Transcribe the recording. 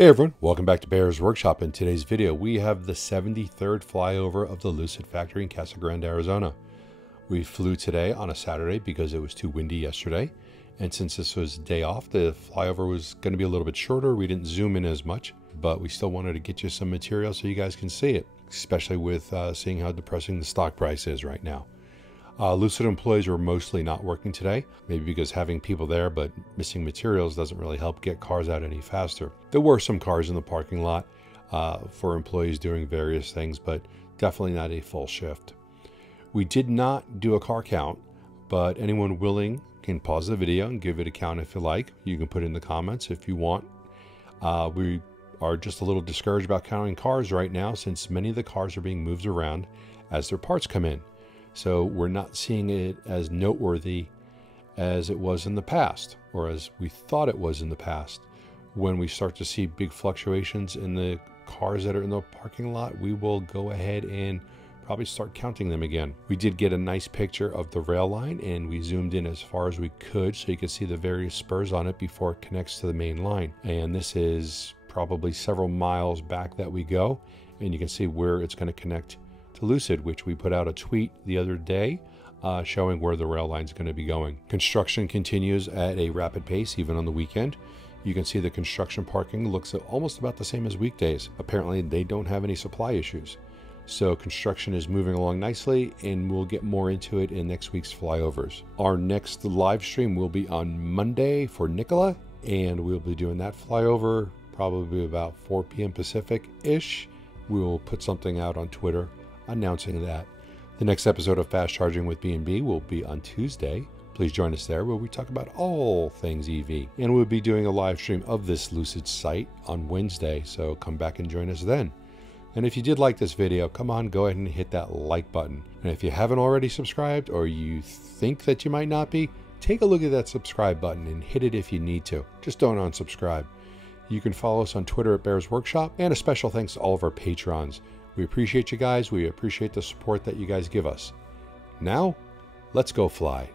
Hey everyone, welcome back to Bear's Workshop. In today's video, we have the 73rd flyover of the Lucid factory in Casa Grande, Arizona. We flew today on a Saturday because it was too windy yesterday. And since this was a day off, the flyover was going to be a little bit shorter. We didn't zoom in as much, but we still wanted to get you some material so you guys can see it, especially with seeing how depressing the stock price is right now. Lucid employees were mostly not working today, maybe because having people there but missing materials doesn't really help get cars out any faster. There were some cars in the parking lot for employees doing various things, but definitely not a full shift. We did not do a car count, but anyone willing can pause the video and give it a count if you like. You can put in the comments if you want. We are just a little discouraged about counting cars right now since many of the cars are being moved around as their parts come in. So we're not seeing it as noteworthy as it was in the past, or as we thought it was in the past. When we start to see big fluctuations in the cars that are in the parking lot, we will go ahead and probably start counting them again. We did get a nice picture of the rail line, and we zoomed in as far as we could so you could see the various spurs on it before it connects to the main line. And this is probably several miles back that we go, and you can see where it's going to connect to Lucid, which we put out a tweet the other day showing where the rail line is going to be going. Construction continues at a rapid pace even on the weekend. You can see the construction parking looks almost about the same as weekdays. Apparently they don't have any supply issues. So construction is moving along nicely, and we'll get more into it in next week's flyovers. Our next live stream will be on Monday for Nicola, and we'll be doing that flyover probably about 4 p.m. Pacific-ish. We will put something out on Twitter announcing that. The next episode of Fast Charging with B&B will be on Tuesday. Please join us there where we talk about all things EV. And we'll be doing a live stream of this Lucid site on Wednesday, so come back and join us then. And if you did like this video, come on, go ahead and hit that like button. And if you haven't already subscribed, or you think that you might not be, take a look at that subscribe button and hit it if you need to. Just don't unsubscribe. You can follow us on Twitter at Bear's Workshop, and a special thanks to all of our patrons. We appreciate you guys. We appreciate the support that you guys give us. Now, let's go fly.